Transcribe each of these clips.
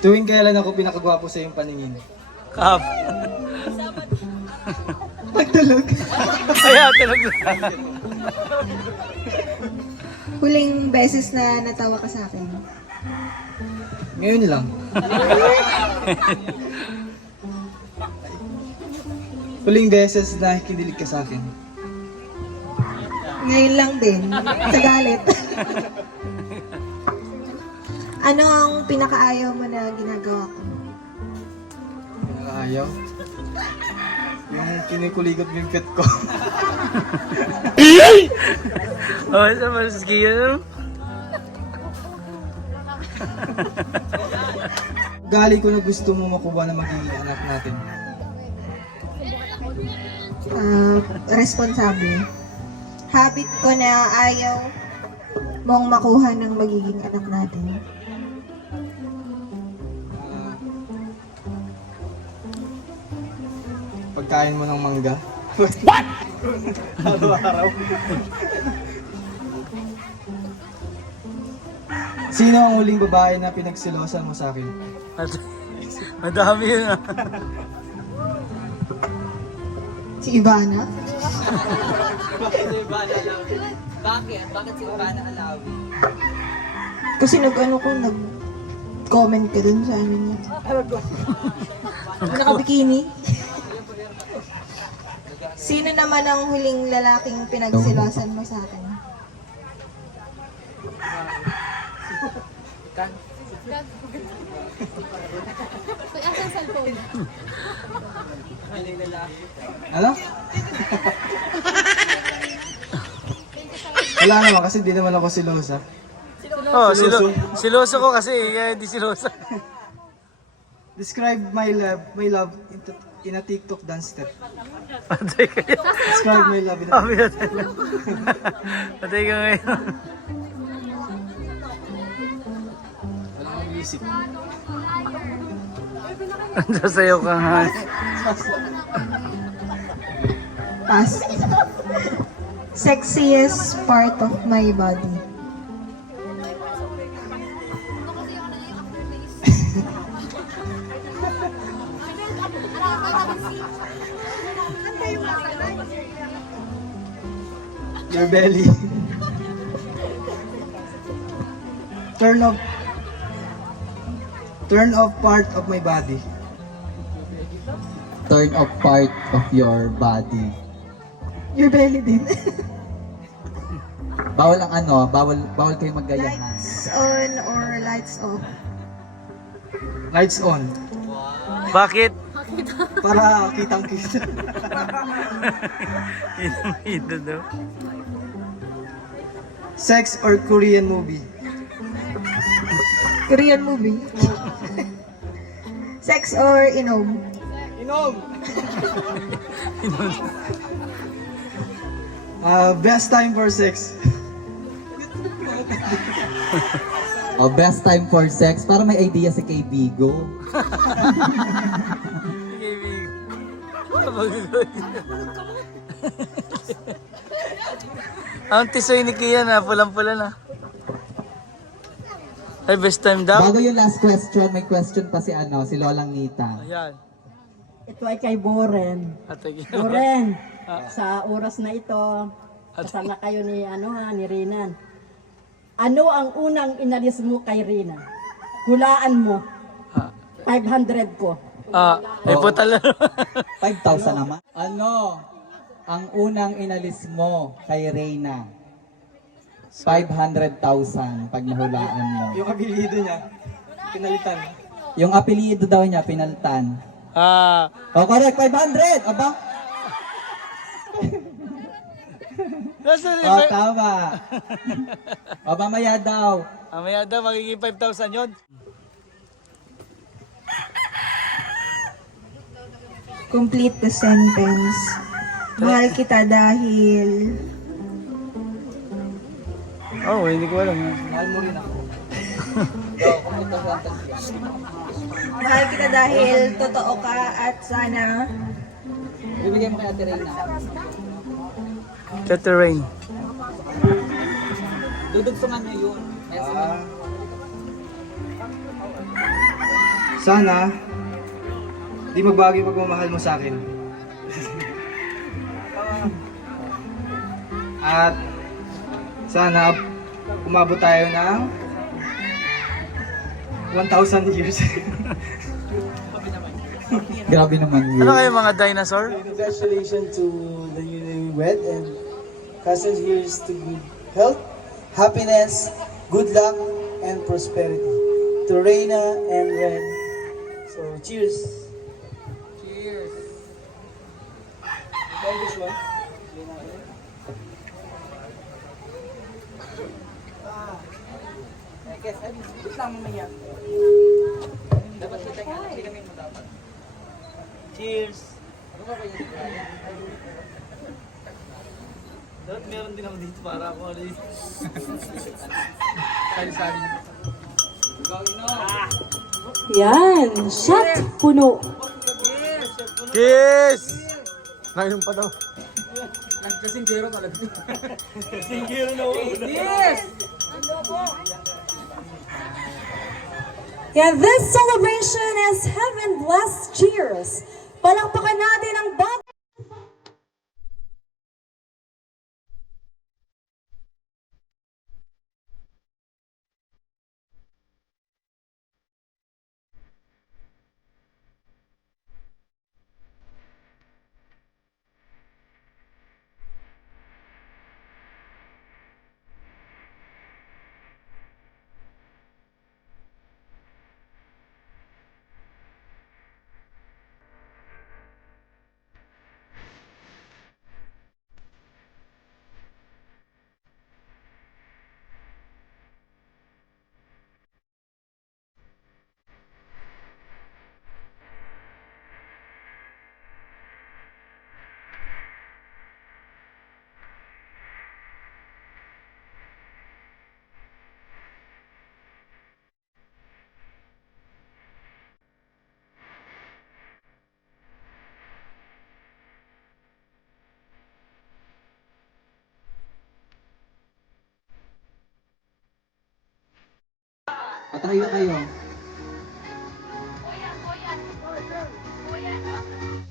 Tuwing kailan ako pinakagwapo sa iyong paningin? Kap. Pagtulog. Kaya tulog na. Huling beses na natawa ka sa akin. Ngayon lang. Huling beses na kinilig ka sa akin. Ngayon lang din. Sa galit. Ano ang pinakaayaw mo na ginagawa ko? Nakaayaw. Yung kinikuligot mo yung pet ko. Oh, sa maski yun. Gali ko na gusto mo makuha na magiging anak natin. Responsable. Habit ko na ayaw mong makuha ng magiging anak natin. Ah, pagkain mo ng mangga. What? Araw-araw. Sino ang huling babae na pinagsilosan mo sa akin? Madami yun ah. Si Ivana? Bakit si Ivana Alawi? Bakit? Bakit si Ivana Alawi? Kasi nag-comment ka dun sa ano niya. Naka-bikini. Sino naman ang huling lalaking pinagsilosan mo sa akin? Uy, asan cellphone? Ano? Wala naman kasi di naman ako silosa. Oh, Siloso. siloso ko kasi, kaya hindi siloso. Describe my love in a TikTok dance step. Patay kayo. Describe my love in a Patay ka. Patay ka ngayon. Walang music. Sasayaw ka nga. Pass. Sexiest part of my body. Your belly. Turn off part of my body. Turn off part of your body. Your belly din. Bawal ang ano, bawal kayo maggayahan. Lights on or lights off? Lights on. Bakit? Para kitang-kita. Ito daw. Sex or Korean movie? Korean movie. Sex or inom? Inom! Best time for sex. Best time for sex. Para may idea si kay Bigo. Ang tisoy ni Kian na, pulang-pula na. Ay, best time daw. Bago yung last question, may question pa si si Lolang Nita. Ayan. Ito ay kay Boren. Atay. Boren, sa oras na ito, kasama kayo ni ni Rinan. Ano ang unang inalis mo kay Rina? Hulaan mo. 500 ko. Ay po tala. 5,000 naman. Ano ang unang inalis mo kay Reyna? 500,000 pag nahulaan mo. Yung apelyido niya. Pinalitan. Yung apelyido daw niya, pinaltan. Correct, 500! Aba? Nasa Tama. Mamaya daw. Mamaya daw, magiging 5,000 yun. Complete the sentence. Mahal kita dahil... Oh, hindi ko alam. Mahal mo rin ako. Mahal kita dahil totoo ka at sana... Bibigyan mo kay Ate Reyna. Catherine. Dudugsungan niyo yun. sana, di magbago yung pagmamahal mo sa akin. At sana umabot tayo ng 1,000 years. Grabe naman yun. Ano kayo mga dinosaur? Congratulations to the newlywed and cousins. Here's to good health, happiness, good luck, and prosperity. To Reina and Ren. So, cheers. Cheers. This one. Cheers! Dapat meron din ako dito para ako ano dito. Yan, shot puno. Kiss! Ngayon pa daw. Yeah, this celebration is Heaven Bless Cheers. Palakpakan natin ang bata. Patayo kayo.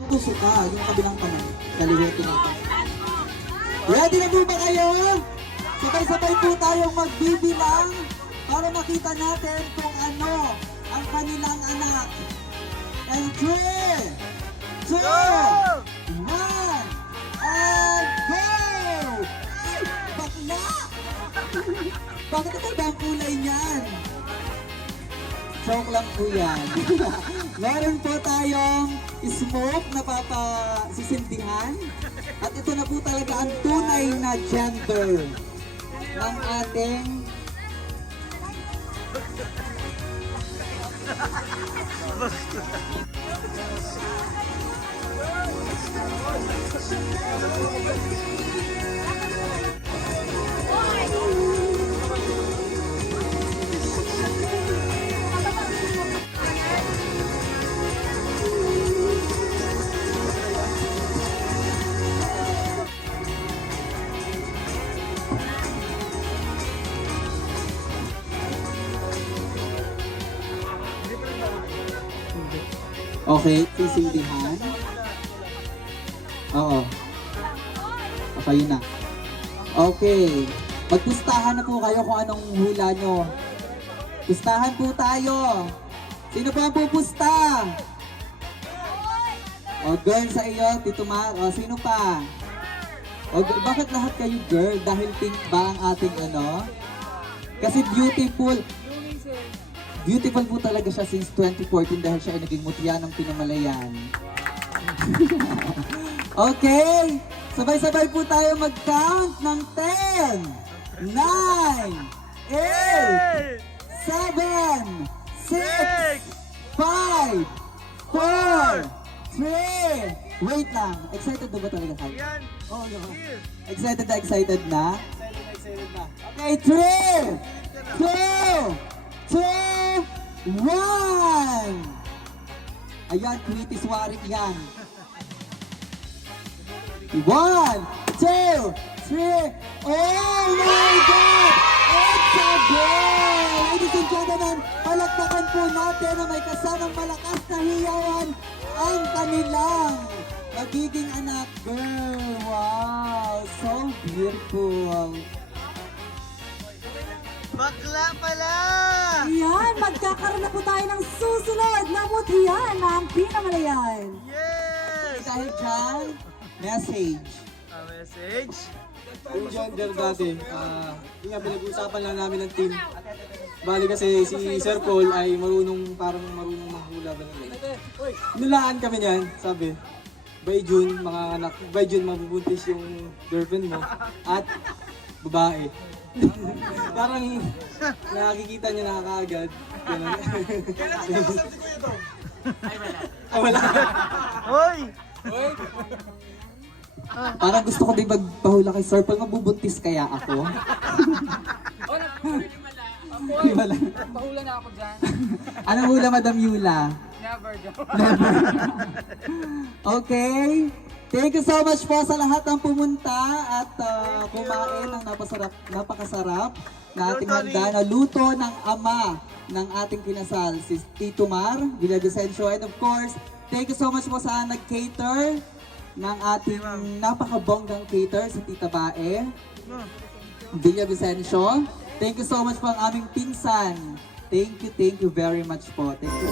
Tutusok ka, yung kabilang kamay. Kaliwetin ng kamay. Ready na po ba kayo? Sabay-sabay po tayong magbibilang para makita natin kung ano ang kanilang anak. And 3, 2, 1, and go! Bakla! Bakit ito ba ang kulay niyan? Joke lang po yan. Meron po tayong smoke na papasisindihan. At ito na po talaga ang tunay na gender ng ating okay, sisindihan. Oo. Okay na. Okay. Magpustahan na po kayo kung anong hula nyo. Pustahan po tayo. Sino pa ang pupusta? O, girl sa iyo, Tito Mar. O, sino pa? O, bakit lahat kayo girl? Dahil pink ba ang ating ano? Kasi beautiful. Beautiful po talaga siya since 2014 dahil siya ay naging mutya ng Pinamalayan. Okay, sabay-sabay po tayo mag-count ng 10, 9, 8, 7, 6, 5, 4, 3, wait lang. Excited na ba talaga kayo? Oo, no. Excited na? Excited na. Okay, 3, 2, 1! Ayan, Kritis Warik yan. 1, 2, 3, oh my God! Ladies and gentlemen, palakpakan po natin na may kasamang malakas na hiyawan ang kanilang magiging anak. Girl, wow, so beautiful. Bakla pala! Yan, magkakaroon na po tayo ng susunod na mutihan ng Pinamalayan. Yes! Dahil dyan, message. A message? Yung gender dati, yung nga pinag-uusapan lang namin ng team. Bali kasi si Sir Paul ay parang marunong mahula ba nila. Nilaan kami niyan, sabi. By June, by June mabubuntis yung girlfriend mo at babae. Parang nakikita niya na kaagad. Kailan nakasal si Kuya to? Ay wala. Hoy! Parang gusto ko din magpahula kay Sir Paul, mabubuntis kaya ako? Wala. Pahula na ako dyan. Anong hula, Madam Yula? Never daw. Okay. Thank you so much po sa lahat ng pumunta at kumain ng napakasarap na ating handa na luto ng ama ng ating kinasal, si Tito Mar Villavicencio. And of course, thank you so much po sa nag-cater ng ating napakabonggang cater, si Tita Bae Villavicencio. Thank you so much po ang aming pinsan. Thank you very much po. Thank you.